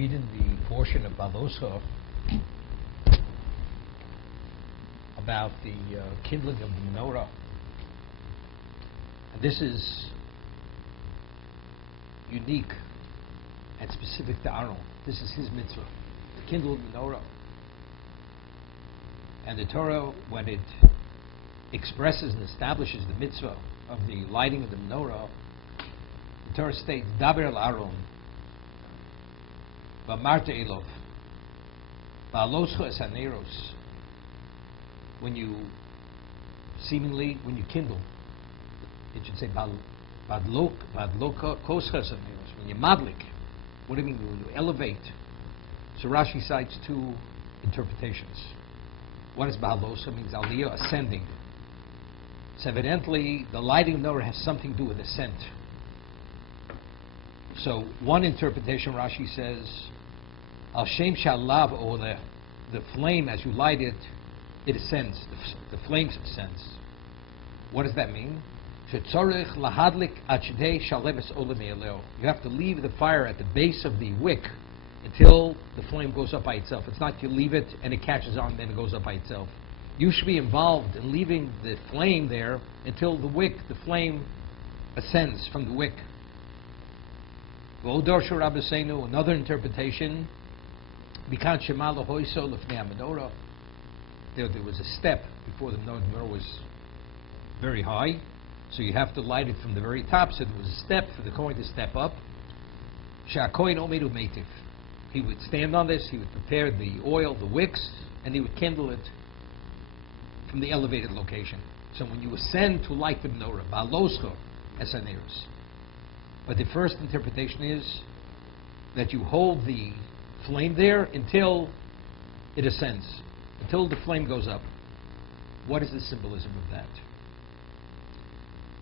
reading the portion of Behaaloscha about the kindling of the menorah. And this is unique and specific to Aaron. This is his mitzvah, to kindle the menorah. And the Torah, when it expresses and establishes the mitzvah of the lighting of the menorah, the Torah states, Daber el Aaron, V'amarta elov, Behaaloscha es haneros. When you kindle, it should say Behaaloscha es haneros. When you madlik, what do you mean? When you elevate. So Rashi cites two interpretations. What is Behaaloscha? It means aliyah, ascending. So evidently, the lighting of the menorah has something to do with ascent. So one interpretation, Rashi says, Al Shem Shalav, or the flame, as you light it, it ascends. The flame ascends. What does that mean? You have to leave the fire at the base of the wick until the flame goes up by itself. It's not you leave it and it catches on, then it goes up by itself. You should be involved in leaving the flame there until the flame ascends from the wick. Another interpretation, there was a step before the menorah was very high, so you have to light it from the very top. So there was a step for the Kohen to step up. He would stand on this, he would prepare the oil, the wicks, and he would kindle it from the elevated location. So when you ascend to light the menorah, Behaaloscha es haneros. But the first interpretation is that you hold the flame there until it ascends, until the flame goes up. What is the symbolism of that?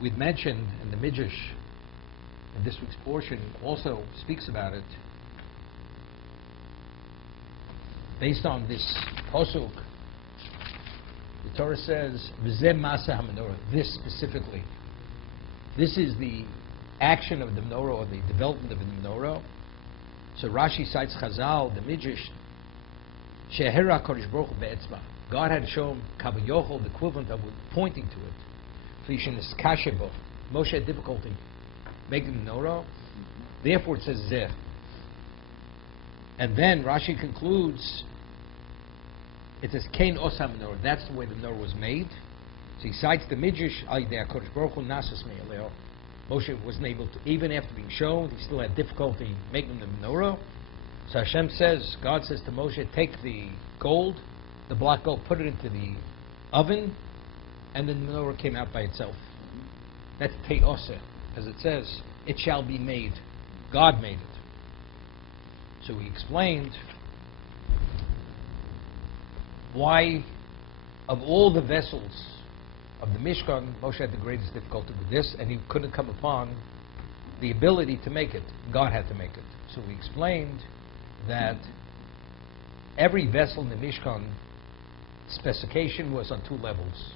We'd mentioned, and the Midrash in this week's portion also speaks about it, based on this pasuk. The Torah says, "V'zeh masa hamenorah." This specifically, this is the action of the menorah, or the development of the menorah. So Rashi cites Chazal, the Midrash, Shehera Kodesh Baruch Hu be'etzma. God had shown Kavayochel, the equivalent of pointing to it. Flishin kashebo. Moshe had difficulty making the menorah. Therefore, it says Zeh. And then Rashi concludes, it says Kain Osa menorah. That's the way the menorah was made. So he cites the Midrash, Kodesh Baruch Hu Nasas Me'aleo. Moshe wasn't able to, even after being shown, he still had difficulty making the menorah. So Hashem says, God says to Moshe, take the gold, the black gold, put it into the oven, and then the menorah came out by itself. That's Te'oseh. As it says, it shall be made. God made it. So he explained why, of all the vessels of the Mishkan, Moshe had the greatest difficulty with this, and he couldn't come upon the ability to make it. God had to make it. So we explained that every vessel in the Mishkan specification was on two levels.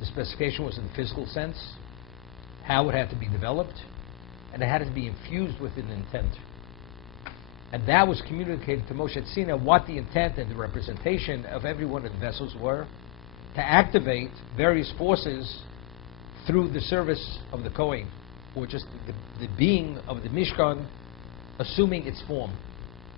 The specification was in the physical sense, how it had to be developed, and it had to be infused with an intent. And that was communicated to Moshe at Sinai, what the intent and the representation of every one of the vessels were, to activate various forces through the service of the Kohen, or just the being of the Mishkan assuming its form.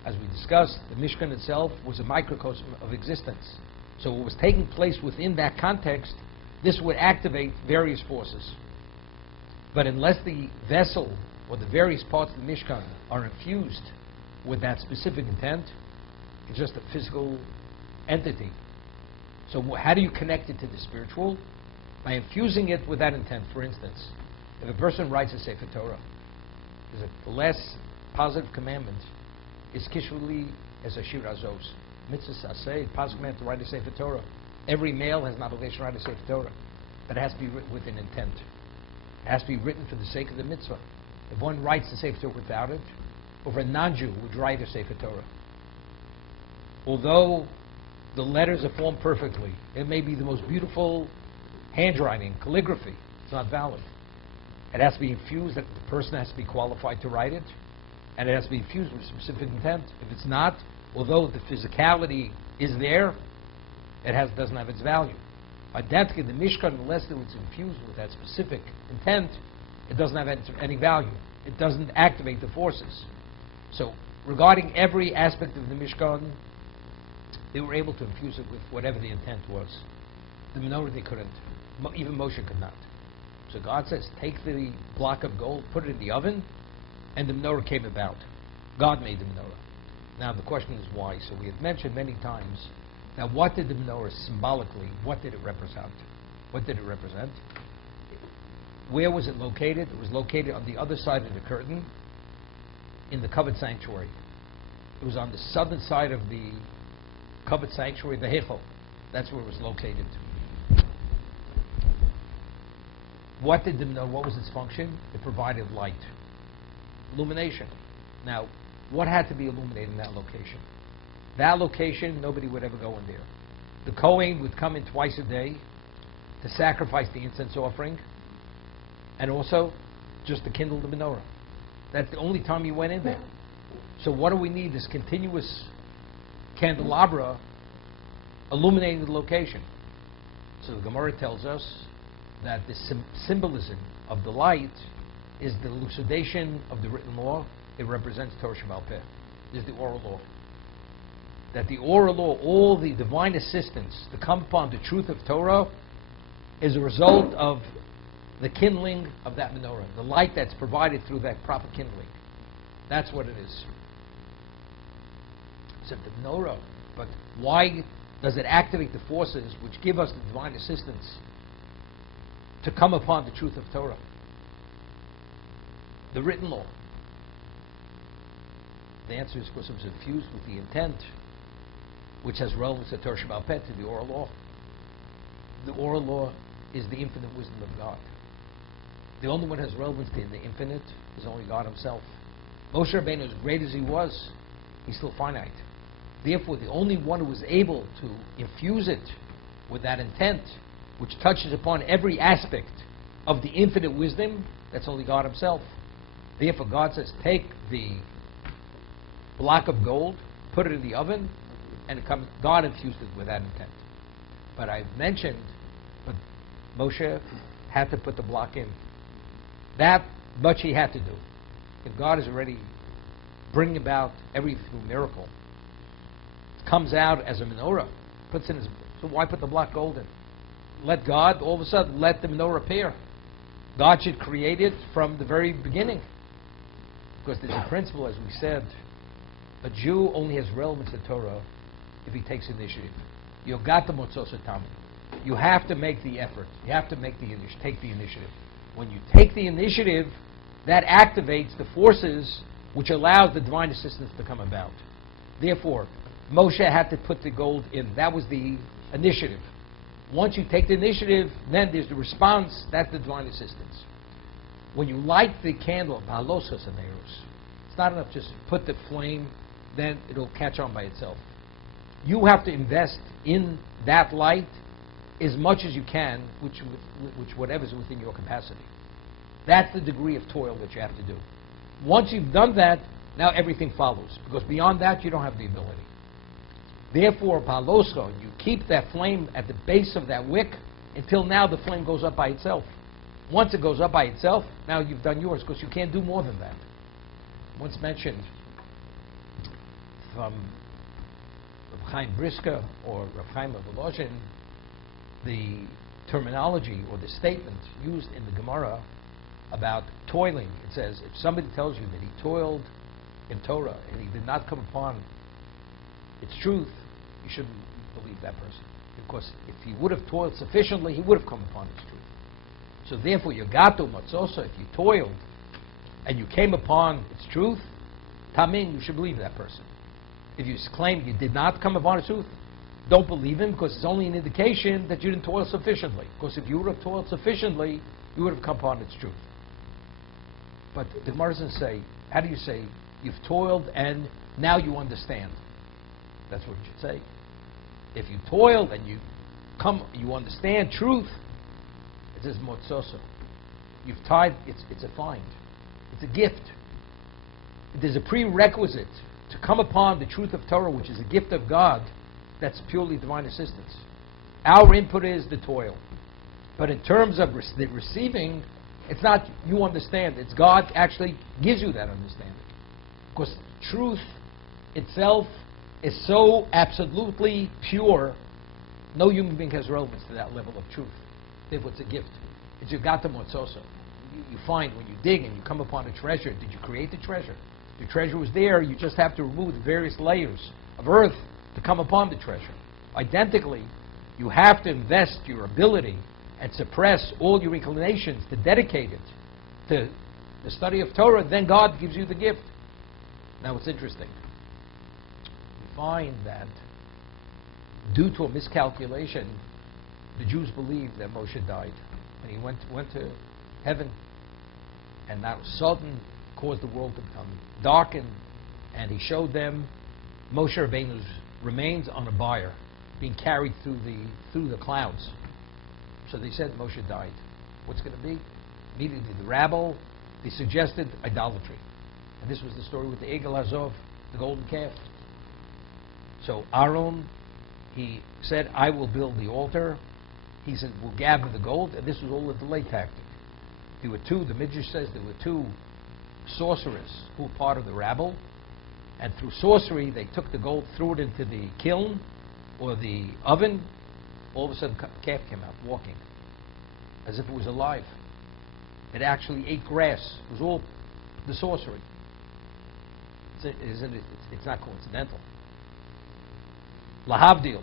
As we discussed, the Mishkan itself was a microcosm of existence. So what was taking place within that context, this would activate various forces. But unless the vessel or the various parts of the Mishkan are infused with that specific intent, it's just a physical entity. So how do you connect it to the spiritual? By infusing it with that intent. For instance, if a person writes a Sefer Torah, the last positive commandment is Kishuli as a Shir Azos. Mitzvah Saseh, positive commandment to write a Sefer Torah. Every male has an obligation to write a Sefer Torah, but it has to be written with an intent. It has to be written for the sake of the mitzvah. If one writes the Sefer Torah without it, or a non-Jew would write a Sefer Torah, although the letters are formed perfectly, it may be the most beautiful handwriting, calligraphy, it's not valid. It has to be infused, that the person has to be qualified to write it. and it has to be infused with specific intent. If it's not, although the physicality is there, it doesn't have its value. Identically, the Mishkan, unless it's infused with that specific intent, it doesn't have any value. It doesn't activate the forces. So, regarding every aspect of the Mishkan, they were able to infuse it with whatever the intent was. The menorah they couldn't. Even Moshe could not. So God says, take the block of gold, put it in the oven, and the menorah came about. God made the menorah. Now the question is why. So we have mentioned many times, now what did the menorah symbolically, what did it represent? What did it represent? Where was it located? It was located on the other side of the curtain in the covered sanctuary. It was on the southern side of the covered sanctuary, the Heichal. That's where it was located. What was its function? It provided light. Illumination. Now, what had to be illuminated in that location? That location, nobody would ever go in there. The Kohen would come in twice a day to sacrifice the incense offering, and also just to kindle the menorah. That's the only time you went in there. So what do we need? This continuous candelabra illuminating the location. So the Gemara tells us that the symbolism of the light is the elucidation of the written law. It represents Torah Sheba'al Peh. Is the oral law. That the oral law, all the divine assistance to come upon the truth of Torah, is a result of the kindling of that menorah, the light that's provided through that proper kindling. That's what it is. So the menorah, but why does it activate the forces which give us the divine assistance to come upon the truth of Torah? The written law. The answer is because it was infused with the intent which has relevance to Torah Sheba'al Peh, to the oral law. The oral law is the infinite wisdom of God. The only one who has relevance to the infinite is only God himself. Moshe Rabbeinu, as great as he was, he's still finite. Therefore, the only one who was able to infuse it with that intent, which touches upon every aspect of the infinite wisdom, that's only God himself. Therefore, God says, take the block of gold, put it in the oven, and God infused it with that intent. But I've mentioned, but Moshe had to put the block in. That much he had to do. If God is already bringing about everything through miracle, comes out as a menorah, puts in his, so why put the block gold in? Let God, all of a sudden, let the menorah appear. God should create it from the very beginning. Because there's a principle, as we said, a Jew only has relevance to Torah if he takes initiative. You've got the motzos tami. You have to make the effort. You have to make take the initiative. When you take the initiative, that activates the forces which allows the divine assistance to come about. Therefore, Moshe had to put the gold in. That was the initiative. Once you take the initiative, then there's the response. That's the divine assistance. When you light the candle, Behaaloscha, it's not enough just put the flame, then it'll catch on by itself. You have to invest in that light as much as you can, which whatever's within your capacity. That's the degree of toil that you have to do. Once you've done that, now everything follows, because beyond that you don't have the ability. Therefore, Behaaloscha, you keep that flame at the base of that wick until now the flame goes up by itself. Once it goes up by itself, now you've done yours, because you can't do more than that. Once mentioned from Reb Chaim Brisker or Reb Chaim of Volozhin, the terminology or the statement used in the Gemara about toiling. It says, if somebody tells you that he toiled in Torah and he did not come upon its truth, you shouldn't believe that person. Because if he would have toiled sufficiently, he would have come upon its truth. So therefore, Yagato Matzosa, if you toiled and you came upon its truth, Tamin, you should believe that person. If you claim you did not come upon its truth, don't believe him, because it's only an indication that you didn't toil sufficiently. Because if you would have toiled sufficiently, you would have come upon its truth. But the Gemara doesn't say, how do you say, you've toiled and now you understand? That's what it should say. If you toiled and you understand truth, it says motzoso. You've tied, it's a find. It's a gift. there's a prerequisite to come upon the truth of Torah, which is a gift of God, that's purely divine assistance. Our input is the toil. But in terms of the receiving, it's not you understand. It's God actually gives you that understanding. Because truth itself is so absolutely pure, no human being has relevance to that level of truth. Therefore, it's a gift. It's your gata motzoso. You find when you dig and you come upon a treasure, did you create the treasure? The treasure was there, you just have to remove the various layers of earth to come upon the treasure. Identically, you have to invest your ability and suppress all your inclinations to dedicate it to the study of Torah, then God gives you the gift. Now it's interesting. We find that due to a miscalculation, the Jews believed that Moshe died. And he went to heaven, and that sudden caused the world to become darkened, and he showed them Moshe Rabbeinu's remains on a bier, being carried through the clouds. So they said Moshe died. What's going to be? Immediately the rabble, they suggested idolatry. And this was the story with the Egel Hazov, the golden calf. So Aaron, he said, I will build the altar. He said, we'll gather the gold, and this was all a delay tactic. There were two, the Midrash says, there were two sorcerers who were part of the rabble, and through sorcery they took the gold, threw it into the kiln or the oven. All of a sudden a calf came out walking as if it was alive. It actually ate grass. It was all the sorcery. It's not coincidental. Lahavdil,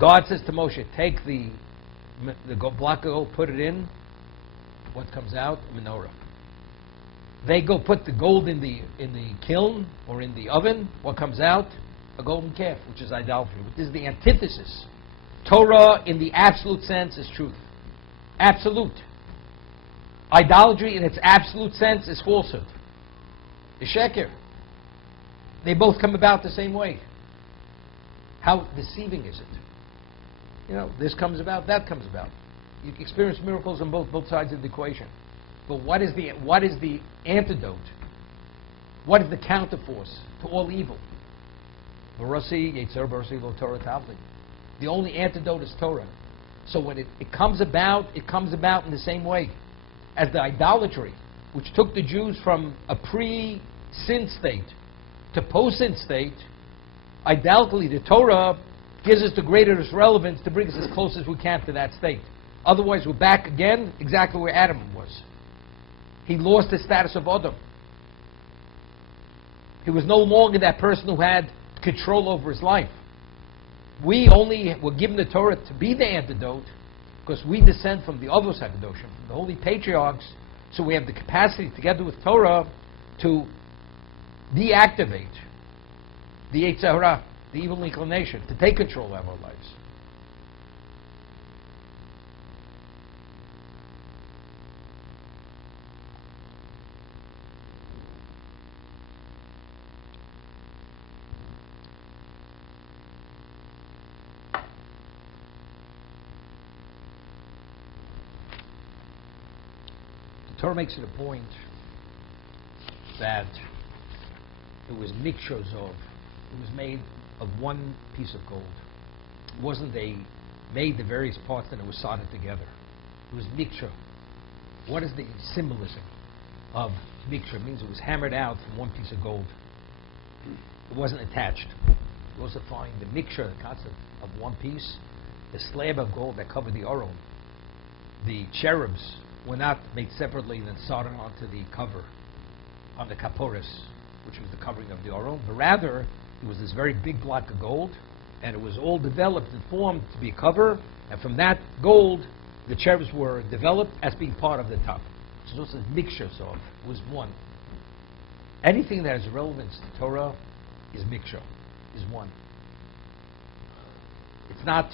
God says to Moshe, take the block of gold, put it in. What comes out? A menorah. They go put the gold in the kiln or in the oven. What comes out? A golden calf, which is idolatry. This is the antithesis. Torah, in the absolute sense, is truth. Absolute. Idolatry, in its absolute sense, is falsehood. The sheker. They both come about the same way. How deceiving is it? You know, this comes about, that comes about. You can experience miracles on both sides of the equation. But what is the antidote? What is the counterforce to all evil? The only antidote is Torah. So when it comes about in the same way as the idolatry, which took the Jews from a pre-sin state to post-sin state. Idolatry, the Torah gives us the greatest relevance to bring us as close as we can to that state. Otherwise, we're back again exactly where Adam was. He lost his status of Adam. He was no longer that person who had control over his life. We only were given the Torah to be the antidote because we descend from the Avos HaKadoshim, from the holy patriarchs, so we have the capacity, together with Torah, to deactivate the Yetzer Hara, the evil inclination, to take control of our lives. The Torah makes it a point that it was mixtures of, it was made of one piece of gold. It wasn't they made the various parts and it was soldered together. It was mixture. What is the symbolism of mixture? It means it was hammered out from one piece of gold. It wasn't attached. You also find the mixture, the concept of one piece, the slab of gold that covered the Aron. The cherubs were not made separately and then soldered onto the cover, on the kaporis, which was the covering of the Aron, but rather it was this very big block of gold, and it was all developed and formed to be a cover, and from that gold, the cherubs were developed as being part of the top. So it's also mixtures of, it was one. Anything that has relevance to Torah is mixture, is one. It's not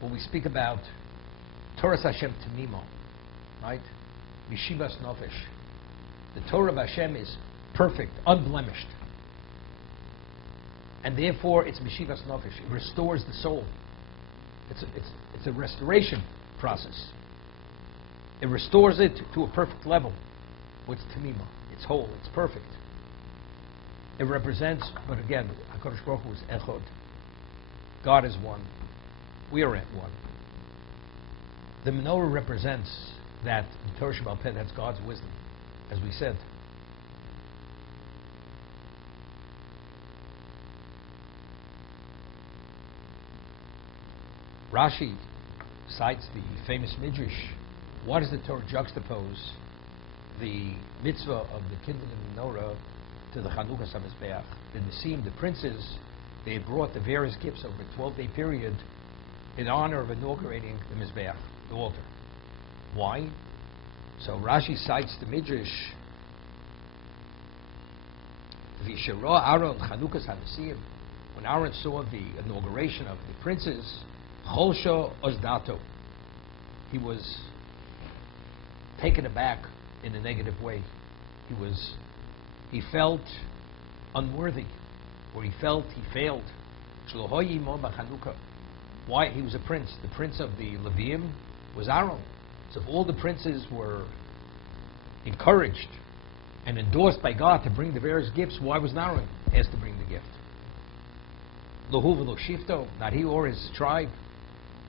when we speak about Torah Hashem Tamimo, right? Mishivas Nofesh. The Torah of Hashem is perfect, unblemished. And therefore, it's Mishivas Nofesh. It restores the soul. It's a restoration process. It restores it to a perfect level. What's Tamima? It's whole, it's perfect. It represents, but again, HaKadosh Baruch Hu is Echod. God is one. We are at one. The menorah represents that the Torah Sheba'al Peh, that's God's wisdom, as we said. Rashi cites the famous Midrash. Why does the Torah juxtapose the mitzvah of the kindling of the menorah to the Chanukah HaMizbeach? The Nisim, the princes, they had brought the various gifts over a 12-day period in honor of inaugurating the Mizbeach, the altar. Why? So Rashi cites the Midrash. V'shera Aaron Chanukah HaNisim, when Aaron saw the inauguration of the princes, Cholsha Ozdato, he was taken aback in a negative way. He felt unworthy, or he felt he failed. Why? He was a prince. The prince of the Levium was Aaron. So if all the princes were encouraged and endorsed by God to bring the various gifts, why was Aaron asked to bring the gift? Lohu v'lo shifto, not he or his tribe.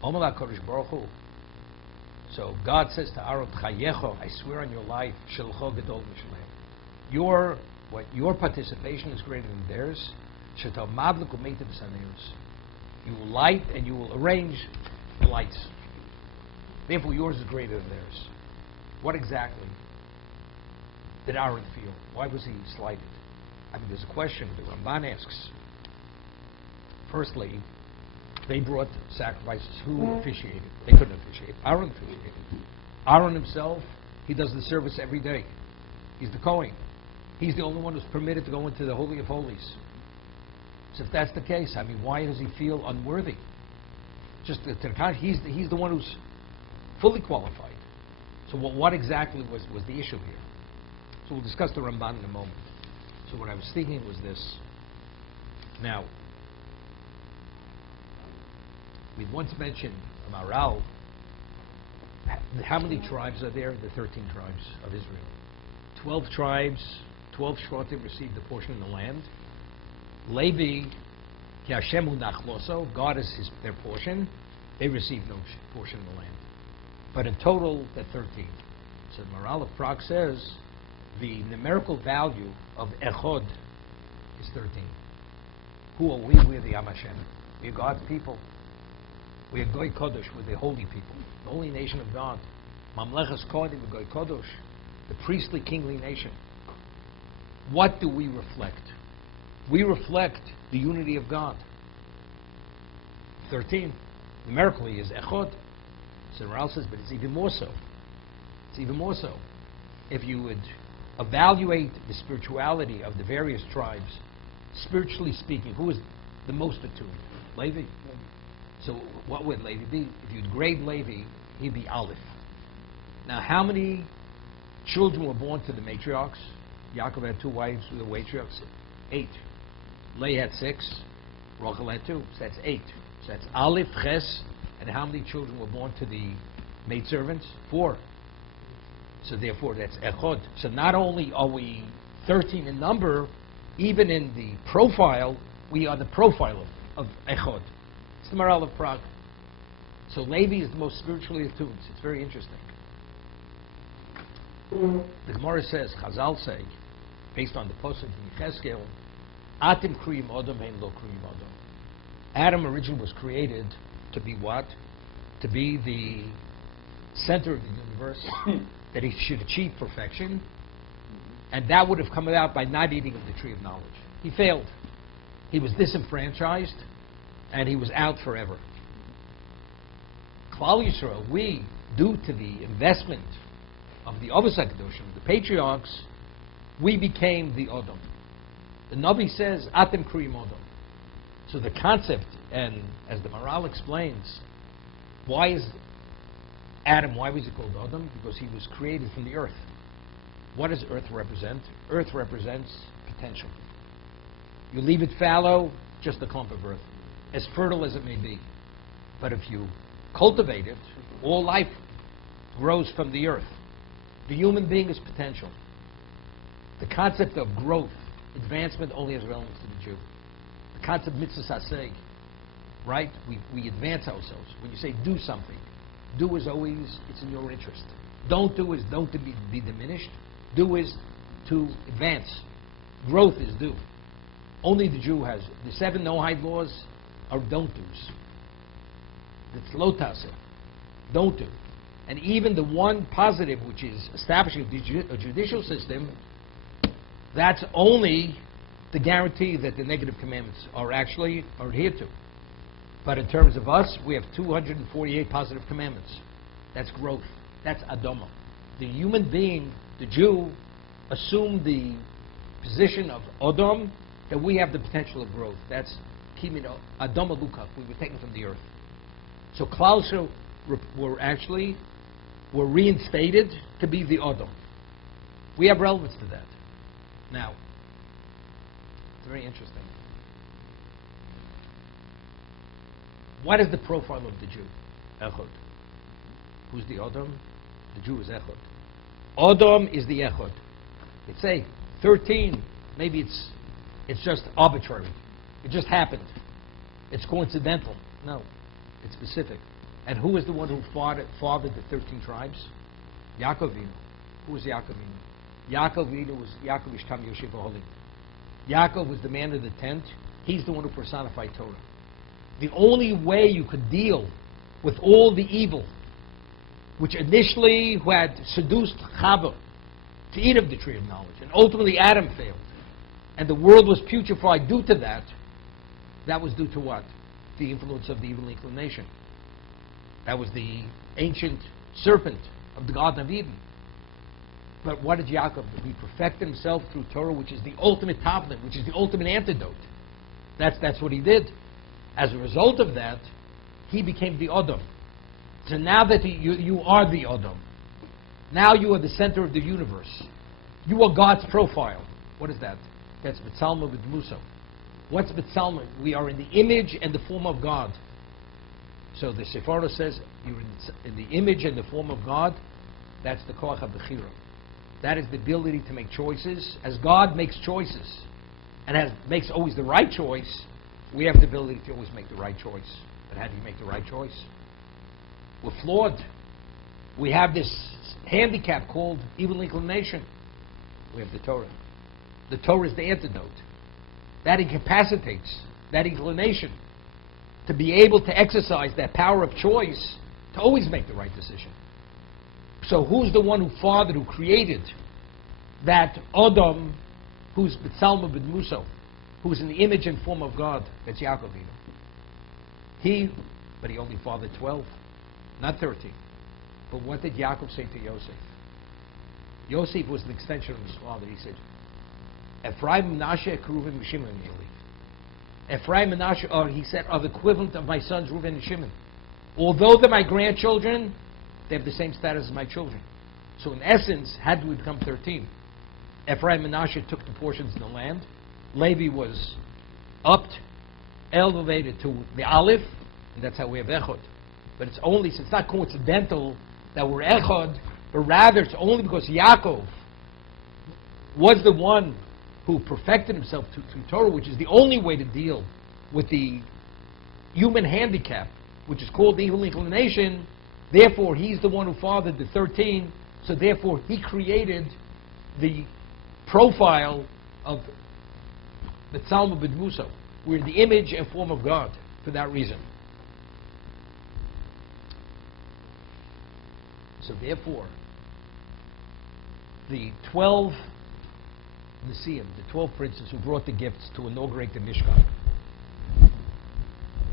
Omer HaKadosh Baruch Hu. So God says to Aaron, Chayecho, I swear on your life, Shelcho Gedol Mishleim. Your participation is greater than theirs. Shetal Madlik U'Meitav Saneus. You will light and you will arrange the lights. Therefore, yours is greater than theirs. What exactly did Aaron feel? Why was he slighted? I mean, there's a question the Ramban asks. Firstly, they brought sacrifices. Who officiated? They couldn't officiate. Aaron officiated. Aaron himself, he does the service every day. He's the Kohen. He's the only one who's permitted to go into the Holy of Holies. So if that's the case, I mean, why does he feel unworthy? Just to the contrary, he's the one who's fully qualified. So what exactly was the issue here? So we'll discuss the Ramban in a moment. So what I was thinking was this. Now, we once mentioned Maral. How many tribes are there? The 13 tribes of Israel. 12 tribes, 12 Shvatim received a portion of the land. Levi, Ki Hashem hu nachloso, God is their portion. They received no portion of the land. But in total, they're 13. So Maral of Prague says the numerical value of Echod is 13. Who are we? We're the Am Hashem. We're God's people. We are Goy Kodesh, we're the holy people, the holy nation of God. Mamlechas Kodim, Goy Kodesh, the priestly, kingly nation. What do we reflect? We reflect the unity of God. 13, numerically, is Echod. So Maral says, but it's even more so. It's even more so. If you would evaluate the spirituality of the various tribes, spiritually speaking, who is the most attuned? Levi. So what would Levi be? If you'd grade Levi, he'd be Aleph. Now, how many children were born to the matriarchs? Yaakov had 2 wives who were the matriarchs. 8. Leah had 6. Rachel had 2. So that's 8. So that's Aleph, Ches, and how many children were born to the maidservants? 4. So therefore, that's Echod. So not only are we 13 in number, even in the profile, we are the profile of Echod. It's the Maral of Prague. So Levi is the most spiritually attuned. It's very interesting. The Gemara says, Chazal say, based on the posuk in Yechezkel, Atim kriyim Odom ein lo kriyim Odom. Adam originally was created to be what? To be the center of the universe, that he should achieve perfection, and that would have come about by not eating of the tree of knowledge. He failed. He was disenfranchised, and he was out forever. Klal Yisrael, we, due to the investment of the Avos HaKadoshim, the patriarchs, we became the Odom. The Navi says, Atem Kriyim Odom. So the concept, and as the Maral explains, why is Adam, why was he called Odom? Because he was created from the earth. What does earth represent? Earth represents potential. You leave it fallow, just a clump of earth, as fertile as it may be. But if you cultivate it, all life grows from the earth. The human being is potential. The concept of growth advancement only has relevance to the Jew. The concept mitzvah saseh, right? We advance ourselves. When you say do something, do is always, it's in your interest. Don't do is don't to be diminished. Do is to advance. Growth is do. Only the Jew has. The 7 no-hide laws are don't do's. It's lo taseh, don't do. And even the one positive, which is establishing a judicial system, that's only the guarantee that the negative commandments are adhered to. But in terms of us, we have 248 positive commandments. That's growth. That's Adama. The human being, the Jew, assumed the position of Adam, that we have the potential of growth. That's Kimino, Adama Lukach. We were taken from the earth. So Klal Yisrael were reinstated to be the Adam. We have relevance to that. Now, it's very interesting. What is the profile of the Jew? Echad. Who's the Adam? The Jew is Echad. Adam is the Echad. It's say 13. Maybe it's just arbitrary. It just happened. It's coincidental. No, it's specific. And who is the one who fathered the 13 tribes? Yaakov Avinu. Who was Yaakov Avinu? Yaakov Avinu was Yaakov Ishtam Yoshev Oholi. Yaakov was the man of the tent. He's the one who personified Torah. The only way you could deal with all the evil, which initially had seduced Chava to eat of the tree of knowledge, and ultimately Adam failed, and the world was putrefied due to that, that was due to what? The influence of the evil inclination. That was the ancient serpent of the Garden of Eden. But what did Yaakov do? He perfected himself through Torah, which is the ultimate tavlin, which is the ultimate antidote. That's what he did. As a result of that, he became the Adam. So now that you are the Adam, now you are the center of the universe. You are God's profile. What is that? That's B'tzalma B'dmuso. What's B'tzalma? We are in the image and the form of God. So the Sephara says you're in the image and the form of God. That's the Koach HaBechira. That is the ability to make choices. As God makes choices and makes always the right choice, we have the ability to always make the right choice. But how do you make the right choice? We're flawed. We have this handicap called evil inclination. We have the Torah. The Torah is the antidote. That incapacitates that inclination to be able to exercise that power of choice to always make the right decision. So who's the one who created that Adam, who's B'tzalma B'dmuso, who's in the image and form of God? That's Yaakov Avinu. But he only fathered 12, not 13. But what did Yaakov say to Yosef? Yosef was an extension of his father. He said, Ephraim, Menashe, Reuven, and Shimon, Ephraim and Menashe he said, are the equivalent of my sons Reuven and Shimon. Although they're my grandchildren, they have the same status as my children. So in essence, how did we become 13? Ephraim and Menashe took the portions of the land. Levi was upped, elevated to the Aleph, and that's how we have Echad. But it's not coincidental that we're Echad, but rather it's only because Yaakov was the one who perfected himself through Torah, which is the only way to deal with the human handicap, which is called the evil inclination. Therefore, he's the one who fathered the 13, so therefore he created the profile of B'tzalma B'dmuso. We're the image and form of God for that reason. So therefore, the 12 Nisim, the 12 princes who brought the gifts to inaugurate the Mishkan.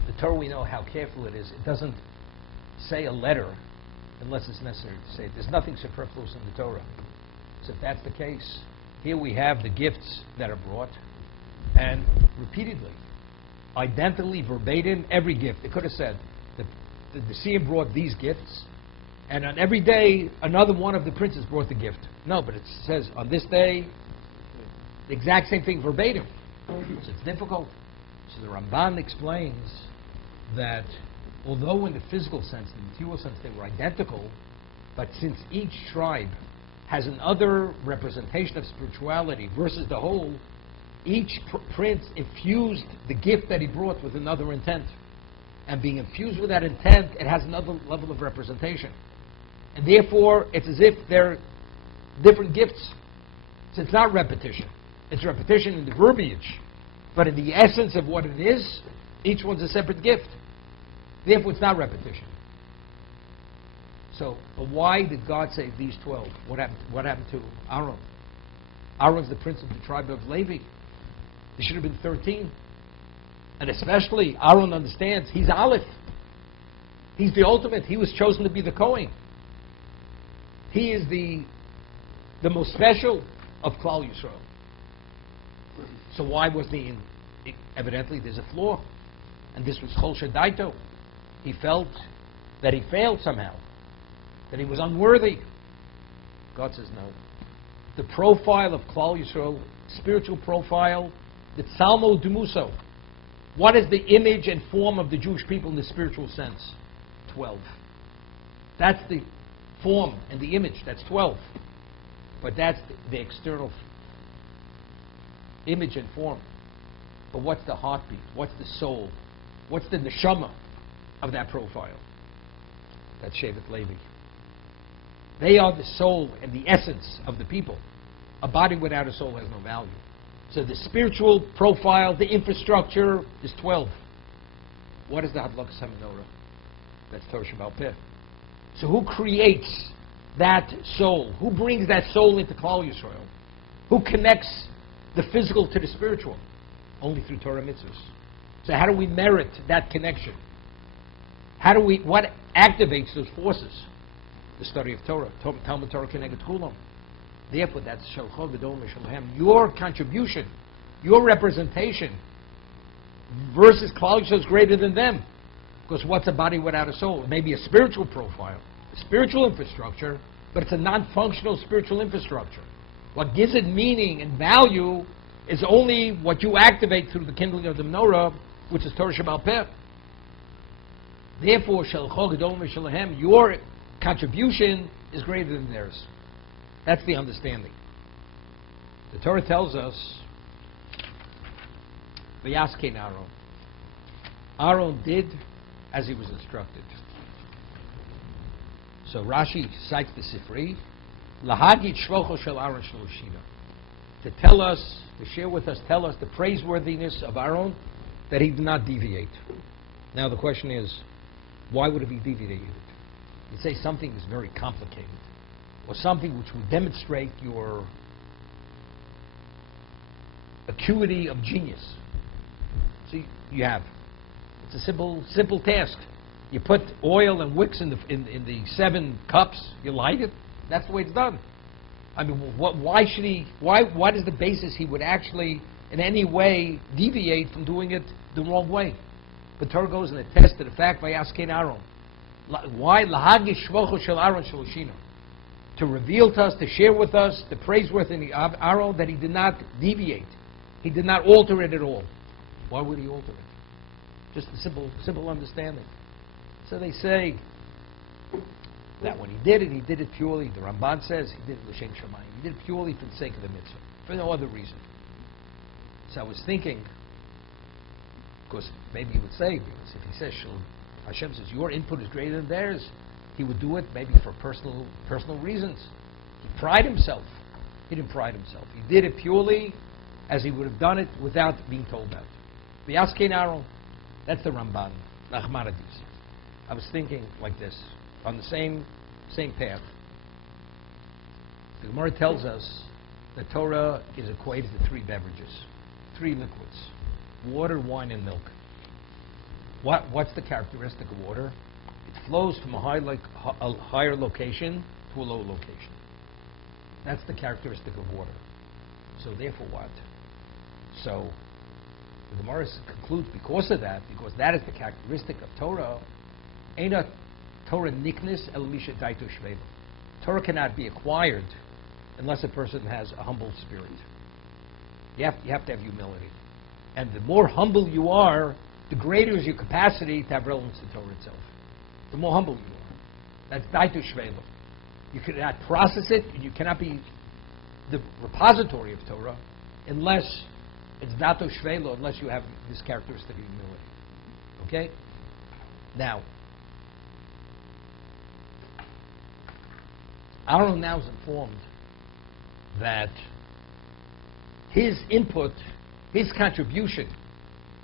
The Torah, we know how careful it is. It doesn't say a letter unless it's necessary to say it. There's nothing superfluous in the Torah. So if that's the case, here we have the gifts that are brought, and repeatedly, identically, verbatim, every gift. It could have said, the Nisim brought these gifts, and on every day, another one of the princes brought the gift. No, but it says, on this day, the exact same thing verbatim. So it's difficult. So the Ramban explains that although in the physical sense, the material sense, they were identical, but since each tribe has another representation of spirituality versus the whole, Each prince infused the gift that he brought with another intent. And being infused with that intent, it has another level of representation. And therefore, it's as if they're different gifts. So it's not repetition. It's repetition in the verbiage. But in the essence of what it is, each one's a separate gift. Therefore, it's not repetition. So, but why did God say these 12? What happened to Aaron? Aaron's the prince of the tribe of Levi. There should have been 13. And especially, Aaron understands, he's Aleph. He's the ultimate. He was chosen to be the Kohen. He is the most special of Klal Yisrael. So why was he in? Evidently, there's a flaw. And this was Chol Shadaito. He felt that he failed somehow. That he was unworthy. God says no. The profile of Klal Yisrael, spiritual profile, the Tzalmo Dumuso. What is the image and form of the Jewish people in the spiritual sense? 12. That's the form and the image. That's 12. But that's the external image and form. But what's the heartbeat? What's the soul? What's the neshama of that profile? That's Shevet Levi. They are the soul and the essence of the people. A body without a soul has no value. So the spiritual profile, the infrastructure is 12. What is the Hadlakas HaMenorah? That's Torah Sheba'al Peh. So who creates that soul? Who brings that soul into Klal Yisrael? Who connects the physical to the spiritual? Only through Torah mitzvahs. So how do we merit that connection? What activates those forces? The study of Torah. Talmud Torah Keneged Chulam. Therefore, that's Shalcho V'Dom V'Shalhem. Your contribution, your representation versus Klal Yisrael is greater than them. Because what's a body without a soul? It may be a spiritual profile, a spiritual infrastructure, but it's a non-functional spiritual infrastructure. What gives it meaning and value is only what you activate through the kindling of the menorah, which is Torah Sheba'al Peh. Therefore, Shalcho V'Dom V'Shalhem, your contribution is greater than theirs. That's the understanding. The Torah tells us, V'yaskein Aaron. Aaron did as he was instructed. So Rashi cites the Sifri, Lahagit Shlocho Shel Aaron Shloshina. To tell us, to share with us, tell us the praiseworthiness of Aaron, that he did not deviate. Now the question is, why would it be deviated? You say something is very complicated, or something which would demonstrate your acuity of genius. See, you have. It's a simple task. You put oil and wicks in the 7 cups. You light it. That's the way it's done. I mean, why should he? What is the basis he would actually, in any way, deviate from doing it the wrong way? But Torah goes and attests to the fact by asking Aaron. Why lahagish shvocho shel Aaron shloshina? To reveal to us, to share with us the praiseworthy of Aaron, that he did not deviate. He did not alter it at all. Why would he alter it? Just a simple understanding. So they say that when he did it purely, the Ramban says, he did it l'shem shamayim. He did it purely for the sake of the mitzvah, for no other reason. So I was thinking, because maybe he would say, because if he says, Hashem says, your input is greater than theirs, he would do it maybe for personal reasons. He prided himself. He didn't pride himself. He did it purely as he would have done it without being told about it. V'yaskein Aaron, that's the Ramban, Nachmanides. I was thinking like this, on the same path. The Gemara tells us that Torah is equated to 3 beverages, 3 liquids: water, wine, and milk. What's the characteristic of water? It flows from a higher location to a low location. That's the characteristic of water. So therefore what? So the Gemara concludes because of that, because that is the characteristic of Torah, Eina Torah niknis el misha daito shveva. Torah cannot be acquired unless a person has a humble spirit. You have to have humility. And the more humble you are, the greater is your capacity to have relevance to Torah itself. The more humble you are. That's daito shveva. You cannot process it, and you cannot be the repository of Torah unless It's dato shvelo unless you have this characteristic of humility. Okay? Now, Aaron now is informed that his input, his contribution,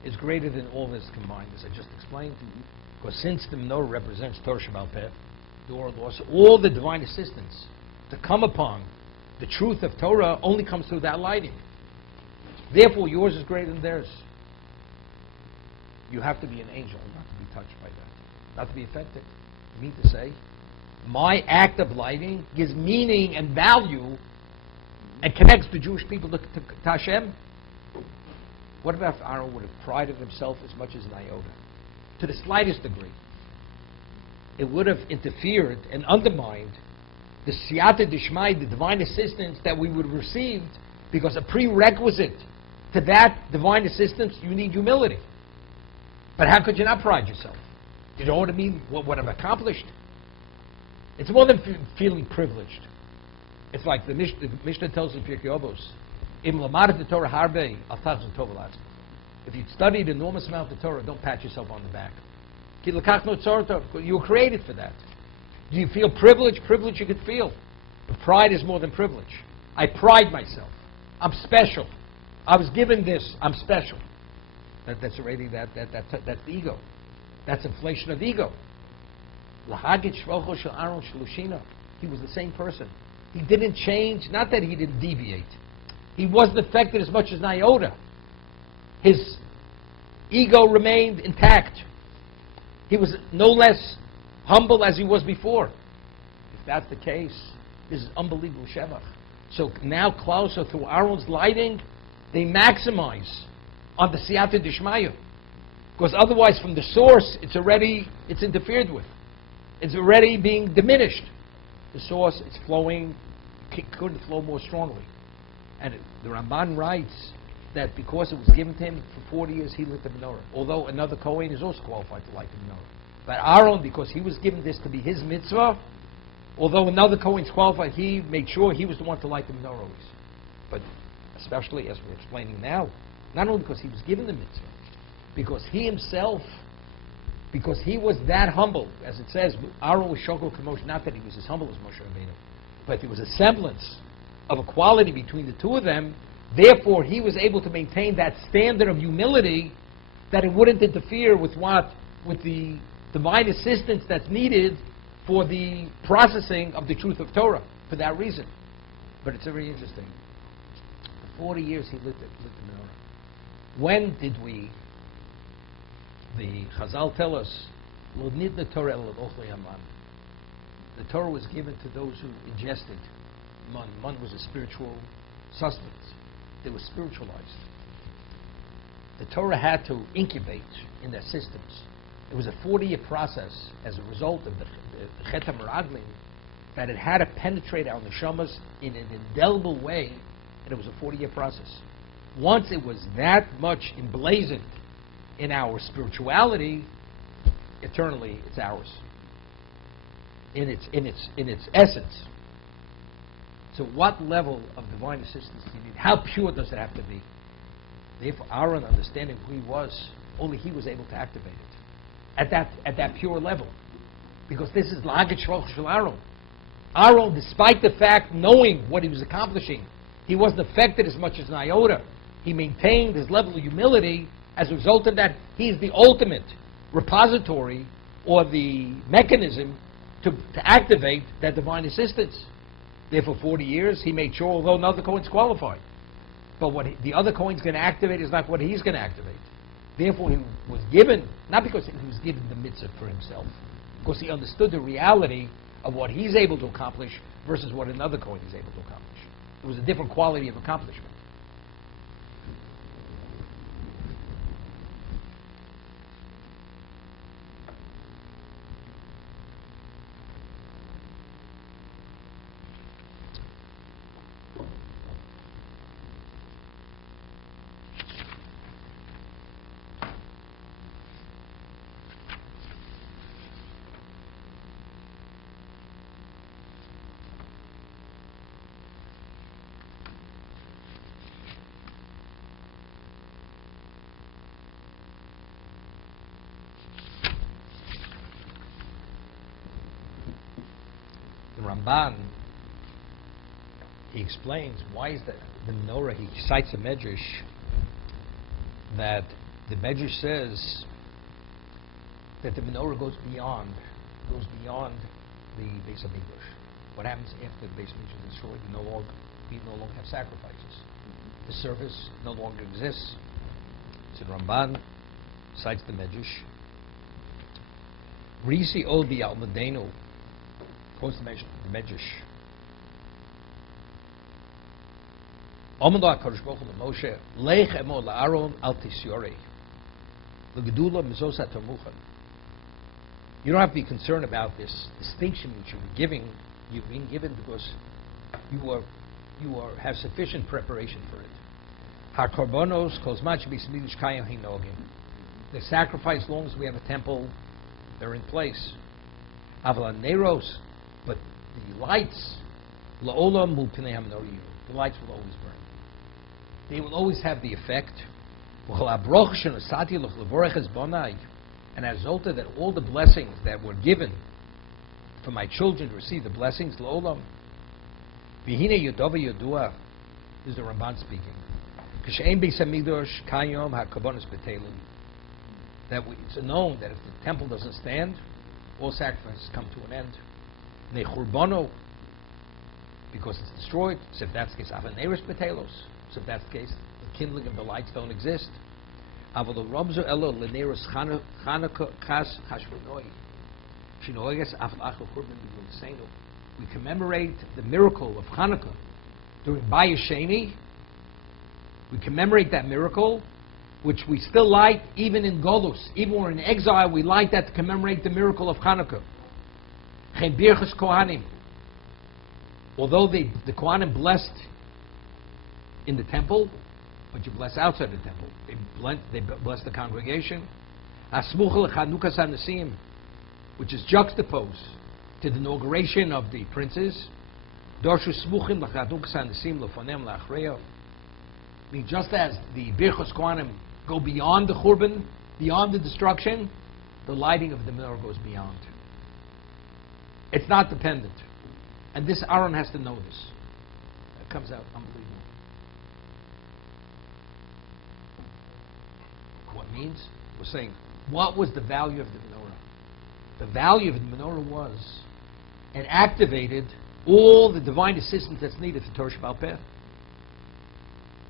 is greater than all this combined, as I just explained. Because since the menorah represents Torah Shabbat Peh, the oral law, so all the divine assistance to come upon the truth of Torah only comes through that lighting. Therefore, yours is greater than theirs. You have to be an angel not to be touched by that, not to be affected. I mean to say, my act of lighting gives meaning and value and connects the Jewish people to Hashem. What about if Aaron would have prided himself as much as an iota? To the slightest degree. It would have interfered and undermined the siyata d'shmai, the divine assistance that we would have received, because a prerequisite to that divine assistance, you need humility. But how could you not pride yourself? You know what I mean? What I've accomplished? It's more than feeling privileged. It's like the Mishnah tells in Pirkei Avos, Im lamad the Torah harbe al tachzon tov alatzmo. If you've studied an enormous amount of Torah, don't pat yourself on the back. Ki lekach no tzorto, you were created for that. Do you feel privilege? Privilege you could feel. But pride is more than privilege. I pride myself. I'm special. I was given this. I'm special. That's already that's the ego. That's inflation of ego. Lahagit shvocho shel Aaron shlushina. He was the same person. He didn't change. Not that he didn't deviate. He wasn't affected as much as an iota. His ego remained intact. He was no less humble as he was before. If that's the case, this is unbelievable shevach. So now closer through Aaron's lighting, they maximize on the siyata d'shmaya. Because otherwise from the source, it's interfered with. It's already being diminished. The source, it's flowing, couldn't flow more strongly. And the Ramban writes that because it was given to him for 40 years, he lit the menorah. Although another Kohen is also qualified to light the menorah. But Aaron, because he was given this to be his mitzvah, although another Kohen is qualified, he made sure he was the one to light the menorah always. But especially, as we're explaining now, not only because he was given the mitzvah, because he himself, because he was that humble, as it says, Aaron was shoko kamosh, not that he was as humble as Moshe Rabbeinu, but there was a semblance of equality between the two of them. Therefore, he was able to maintain that standard of humility, that it wouldn't interfere with the divine assistance that's needed for the processing of the truth of Torah, for that reason. But it's very interesting. For 40 years he lit the menorah. When did the Chazal tell us, Lo nidna Torah el ochli haman. The Torah was given to those who ingested man. Man was a spiritual sustenance. They were spiritualized. The Torah had to incubate in their systems. It was a 40-year process as a result of the Chet HaMeraglim, that it had to penetrate our neshamas in an indelible way, and it was a 40-year process. Once it was that much emblazoned in our spirituality, eternally it's ours. In its essence. So what level of divine assistance do you need? How pure does it have to be? Therefore, Aaron, understanding who he was, only he was able to activate it at that pure level. Because this is L'Hagid Shvoch Shel Aaron. Aaron, despite the fact, knowing what he was accomplishing, he wasn't affected as much as an iota. He maintained his level of humility. As a result of that, he is the ultimate repository or the mechanism to activate that divine assistance. There for 40 years, he made sure, although another Kohen's qualified, but what the other Kohen's going to activate is not what he's going to activate. Therefore, he was given, not because he was given the mitzvah for himself, because he understood the reality of what he's able to accomplish versus what another Kohen is able to accomplish. It was a different quality of accomplishment. Ramban, he explains why is the menorah. He cites a medrash that the medrash says that the menorah goes beyond the Beis Hamikdash. What happens after the Beis Hamikdash is destroyed? We no longer have sacrifices. The service no longer exists. So Ramban cites the medrash. Risi Odi al Medenu quotes the medrash. Amanda HaKadosh Baruch Hu Moshe Lech emo la'aron al tisyore l'gedula mezos hatamuchan. You don't have to be concerned about this distinction which you've been given because you have sufficient preparation for it. HaKorbanos kozman shebismidish kayam hinogim. The sacrifice, as long as we have a temple, they're in place. Aval neros, but the lights, la'olam mul pinei hamenorim. The lights will always burn. They will always have the effect. And as a result of that, all the blessings that were given for my children to receive the blessings, la'olam. V'hine yodova yodua, this is the Ramban speaking. K'she'en beis hamikdash kayom ha'karbonos betelin. That it's known that if the temple doesn't stand, all sacrifices come to an end. Nechurbono, because it's destroyed. So if that's the case, avaneris betelos. So if that's the case, the kindling of the lights don't exist. Avalo romzo elo leneros chanukah chas chashvenoi. Shinoiges aflachol churban b'yisenu. We commemorate the miracle of Hanukkah during Bayis Sheni. We commemorate that miracle, which we still light even in Golus. Even when we're in exile, we light that to commemorate the miracle of Hanukkah. Chen birchas kohanim. Although the Kohanim blessed in the temple, but you bless outside the temple. They bless the congregation. Asmuchel Chanukas HaNesim, which is juxtaposed to the inauguration of the princes. Dorshu Smuchim L'Chanukas HaNesim L'Fonem L'Achreyo. I mean, just as the Birchos Kohanim go beyond the Churban, beyond the destruction, the lighting of the menorah goes beyond. It's not dependent. And this Aaron has to know this. It comes out unbelievable. What means? We're saying, what was the value of the menorah? The value of the menorah was it activated all the divine assistance that's needed for Torah Sheba'al Peh.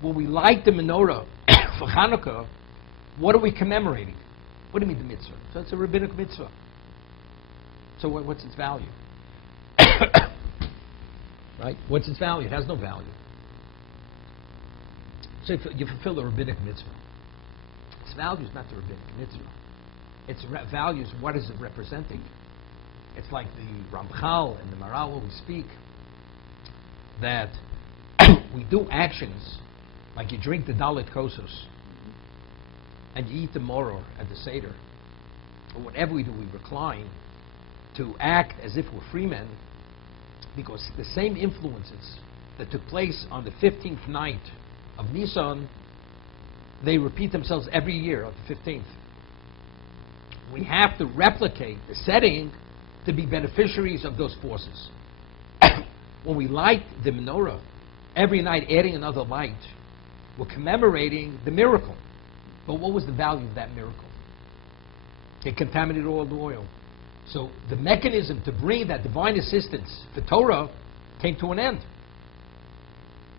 When we light the menorah for Hanukkah, what are we commemorating? What do you mean the mitzvah? So it's a rabbinic mitzvah. So what's its value? Right? What's its value? It has no value. So you fulfill the rabbinic mitzvah. Its value is not the rabbinic mitzvah. Its value is what is it representing. It's like the Ramchal and the Maral when we speak that we do actions like you drink the Dalit Kosos and you eat the Moror at the Seder, or whatever we do, we recline to act as if we're free men, because the same influences that took place on the 15th night of Nisan, they repeat themselves every year on the 15th. We have to replicate the setting to be beneficiaries of those forces. When we light the menorah, every night adding another light, we're commemorating the miracle. But what was the value of that miracle? It contaminated all the oil. So the mechanism to bring that divine assistance for Torah came to an end.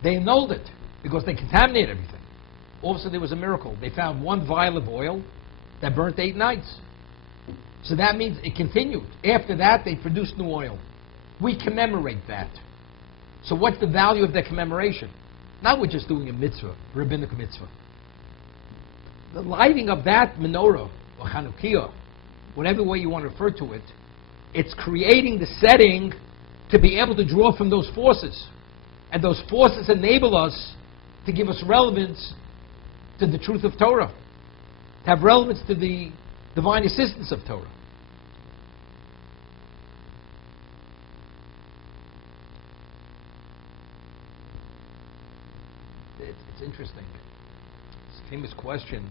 They annulled it because they contaminated everything. All of a sudden there was a miracle. They found one vial of oil that burnt 8 nights. So that means it continued. After that, they produced new oil. We commemorate that. So what's the value of that commemoration? Now we're just doing a mitzvah, rabbinic mitzvah. The lighting of that menorah, or Chanukiah, whatever way you want to refer to it, it's creating the setting to be able to draw from those forces. And those forces enable us to give us relevance to the truth of Torah, to have relevance to the divine assistance of Torah. It's interesting. It's a famous question,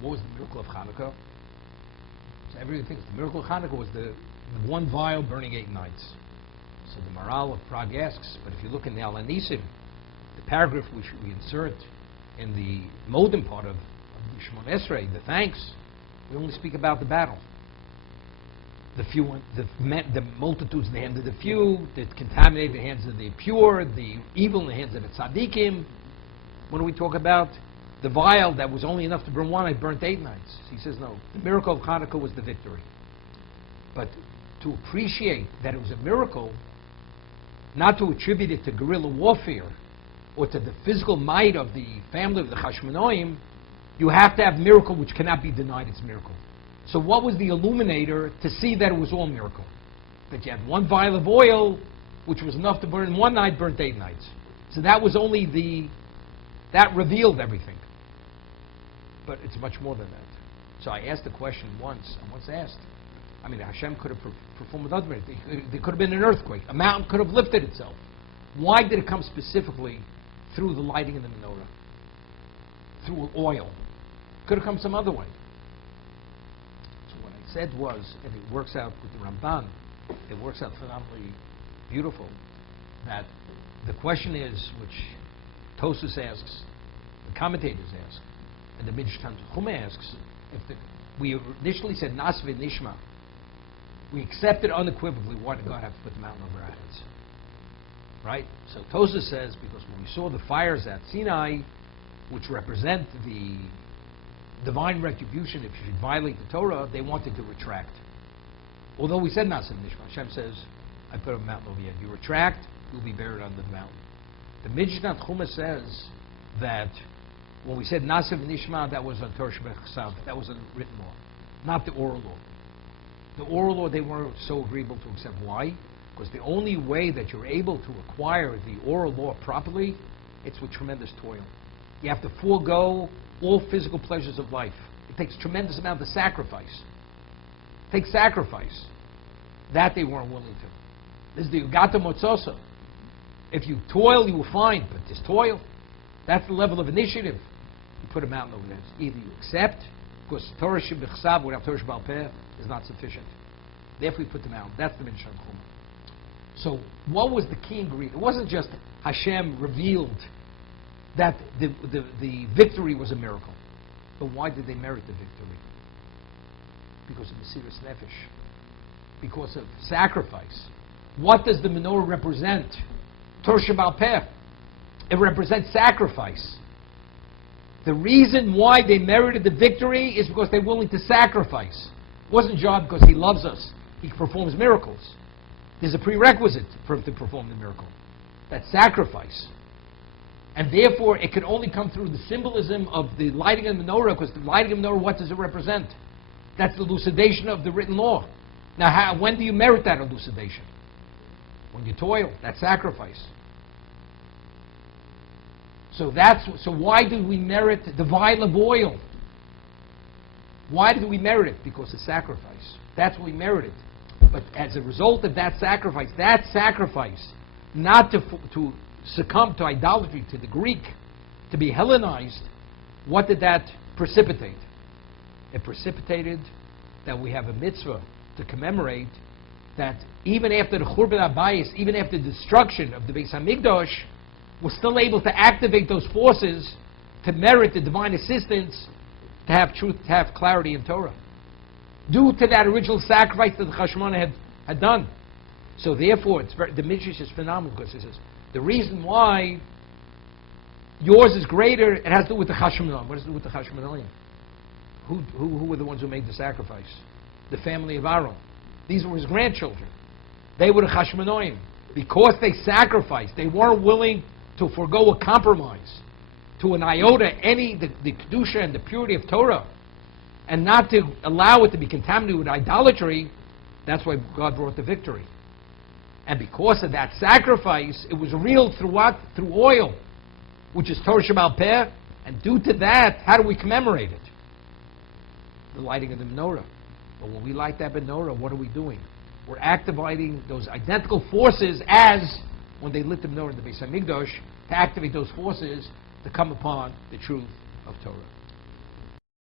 what was the miracle of Hanukkah? So everyone thinks the miracle of Hanukkah was the one vial burning 8 nights. So the Maral of Prague asks, but if you look in the Al-Anisim, the paragraph which we insert in the modem part of the Shemon Esrei, the thanks, we only speak about the battle. The few, the multitudes in the hands of the few, the contaminated in the hands of the pure, the evil in the hands of the tzaddikim. When we talk about the vial that was only enough to burn one, I burnt 8 nights. He says no. The miracle of Hanukkah was the victory. But to appreciate that it was a miracle, not to attribute it to guerrilla warfare or to the physical might of the family of the Chashmonoim, you have to have miracle which cannot be denied its miracle. So what was the illuminator to see that it was all miracle? That you had one vial of oil, which was enough to burn one night, burnt 8 nights. So that was only that revealed everything. But it's much more than that. So I asked the question once, I once asked, I mean, Hashem could have performed another miracle. There could have been an earthquake. A mountain could have lifted itself. Why did it come specifically through the lighting of the menorah? Through oil. Could have come some other way. So what I said was, and it works out with the Ramban, it works out phenomenally beautiful, that the question is, which Tosfos asks, the commentators ask, and the Midrash Tanchuma asks, we initially said Nas v'nishma. We accepted unequivocally, why did God have to put the mountain over our heads? Right? So Tosfos says, because when we saw the fires at Sinai, which represent the divine retribution if you should violate the Torah, they wanted to retract. Although we said Nas v'nishma, Hashem says, I put a mountain over your head. You retract, you'll be buried under the mountain. The Midrash Tanchuma says that when we said Nas v'nishma, that was on Torah Shebechsav, that was a written law, not the oral law. The oral law they weren't so agreeable to accept. Why? Because the only way that you're able to acquire the oral law properly, it's with tremendous toil. You have to forego all physical pleasures of life. It takes tremendous amount of sacrifice. It takes sacrifice. That they weren't willing to. This is the Ugata Motzosa. If you toil, you will find, but this toil, that's the level of initiative. You put a mountain over there. Either you accept, because Torah Shebechsav without Torah Shebal Peh is not sufficient. Therefore, you put the mountain. That's the Midrash Tanchuma. So, what was the key ingredient? It wasn't just Hashem revealed that the victory was a miracle. But why did they merit the victory? Because of Mesiras Nefesh. Because of sacrifice. What does the menorah represent? Torah Shebal Peh. It represents sacrifice. The reason why they merited the victory is because they're willing to sacrifice. It wasn't just because He loves us. He performs miracles. There's a prerequisite for Him to perform the miracle. That's sacrifice. And therefore, it can only come through the symbolism of the lighting of the menorah, because the lighting of the menorah, what does it represent? That's the elucidation of the written law. Now, when do you merit that elucidation? When you toil. That's sacrifice. So why do we merit the vial of oil? Why did we merit it? Because of sacrifice. That's what we merited. But as a result of that sacrifice, not to succumb to idolatry, to the Greek, to be Hellenized, what did that precipitate? It precipitated that we have a mitzvah to commemorate that even after the Churban HaBayis, even after the destruction of the Beis HaMikdash, we're still able to activate those forces to merit the divine assistance, to have truth, to have clarity in Torah. Due to that original sacrifice that the Chashmona had done. So therefore, the Midrash is phenomenal, because it says, the reason why yours is greater, it has to do with the Chashmonaim. What does it do with the Chashmonaim? Who were the ones who made the sacrifice? The family of Aaron. These were his grandchildren. They were the Chashmonaim. Because they sacrificed, they weren't willing to forego a compromise to an iota, the Kedusha and the purity of Torah, and not to allow it to be contaminated with idolatry. That's why God brought the victory. And because of that sacrifice, it was real through what? Through oil, which is Torah Shebal Peh. And due to that, how do we commemorate it? The lighting of the menorah. But when we light that menorah, what are we doing? We're activating those identical forces as when they lit the menorah in the Beis HaMikdash, to activate those forces to come upon the truth of Torah.